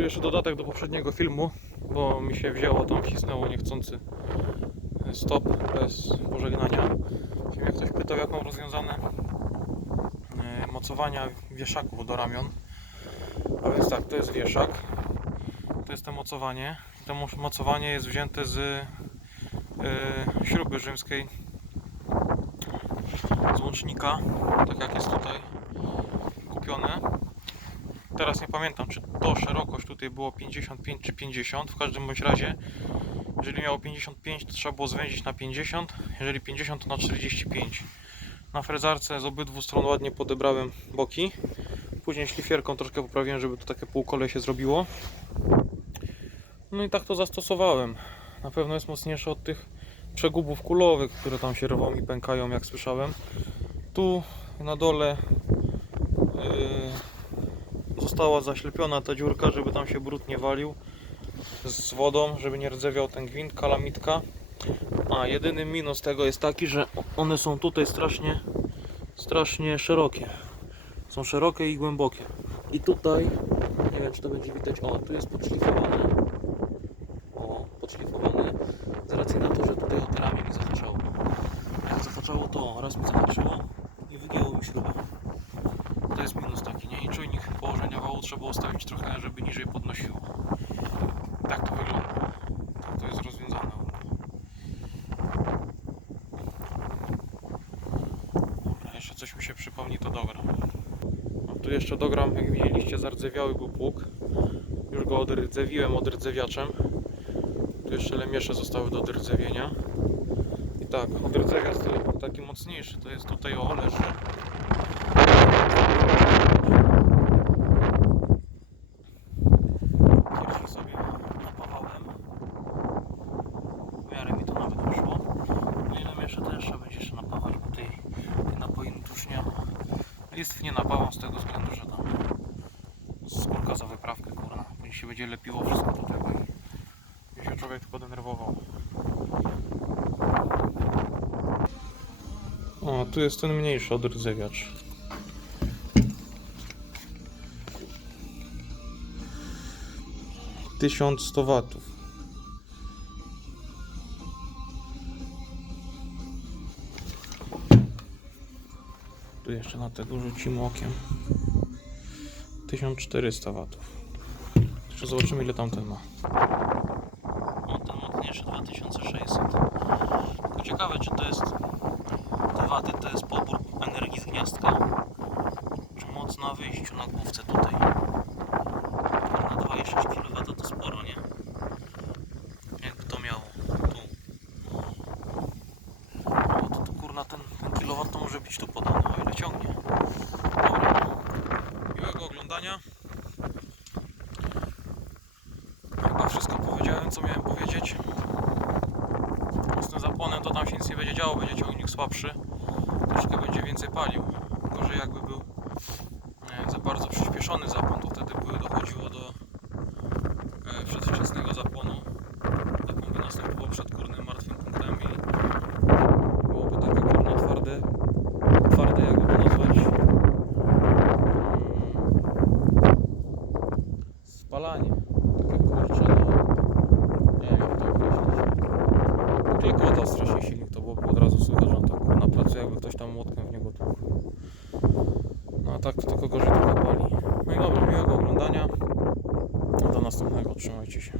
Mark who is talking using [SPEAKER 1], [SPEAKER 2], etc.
[SPEAKER 1] Tu jeszcze dodatek do poprzedniego filmu, bo mi się wzięło tam wcisnęło niechcący stop bez pożegnania. Mnie ktoś pytał jak mam rozwiązane e, mocowania wieszaków do ramion. A więc tak, to jest wieszak. To jest to mocowanie. To mo- mocowanie jest wzięte z e, śruby rzymskiej z łącznika, tak jak jest tutaj kupione. Teraz nie pamiętam, czy to szerokość tutaj było 55 czy 50. W każdym bądź razie, jeżeli miało 55, to trzeba było zwęzić na 50. Jeżeli 50, to na 45. Na frezarce z obydwu stron ładnie podebrałem boki. Później szlifierką troszkę poprawiłem, żeby to takie półkole się zrobiło. No i tak to zastosowałem. Na pewno jest mocniejsze od tych przegubów kulowych, które tam się rwą i pękają, jak słyszałem. Tu na dole yy, została zaślepiona ta dziurka, żeby tam się brud nie walił z wodą, żeby nie rdzewiał ten gwint, kalamitka. A jedyny minus tego jest taki, że one są tutaj strasznie, strasznie szerokie. Są szerokie i głębokie. I tutaj, nie wiem czy to będzie widać, o tu jest podszlifowane. O, podszlifowane. Z racji na to, że tutaj o te mi zahaczało. Jak zahaczało to, raz mi zahaczyło i wygięło mi śrubę. To jest minus taki, nie? I wału trzeba ustawić trochę, żeby niżej podnosiło. Tak to wygląda. Tak to jest rozwiązane. Dobra, jeszcze coś mi się przypomni, to dogram. A tu jeszcze dogram, jak widzieliście, zardzewiały był pług. Już go odrdzewiłem odrdzewiaczem. Tu jeszcze lemiesze zostały do odrdzewienia. I tak, odrdzewiacz to taki mocniejszy, to jest tutaj o leży. Pierwszy sobie napawałem. W miarę mi to nawet wyszło. I lemiesze też trzeba będzie jeszcze napawać, bo tej, tej napoi tuż nie ma. Listw nie napawam z tego względu, że tam skórka za wyprawkę, kurna. Później się będzie lepiło wszystko do tego i się człowiek tylko denerwował. O, tu jest ten mniejszy odrdzewiacz. Tysiąc sto watów. Tu jeszcze na tego rzucimy okiem. 1400 watów. Jeszcze zobaczymy ile tamten ma. O, ten mocniejszy 2600. Tylko ciekawe czy to jest te waty to jest pobór energii z gniazdka czy moc na wyjściu na główce tutaj. Na 2,6 kW to sporo, nie? Jakby to miało tu. O, to, to kurna ten, ten kilowat to może być tu podany, o ile ciągnie. Dobra. Chyba wszystko powiedziałem, co miałem powiedzieć. Z tym zapłonem to tam się nic nie będzie działo, będzie ciągnik słabszy. Troszkę będzie więcej palił. Gorzej jakby był za bardzo przyspieszony zapłon, to wtedy dochodziło do e, Klekotał strasznie silnik, to byłoby od razu słychać, że on tak kurna pracuje, jakby ktoś tam młotkiem w niego tłukł. No a tak to tylko gorzej trochę pali. No i dobra, miłego oglądania. Do następnego, trzymajcie się.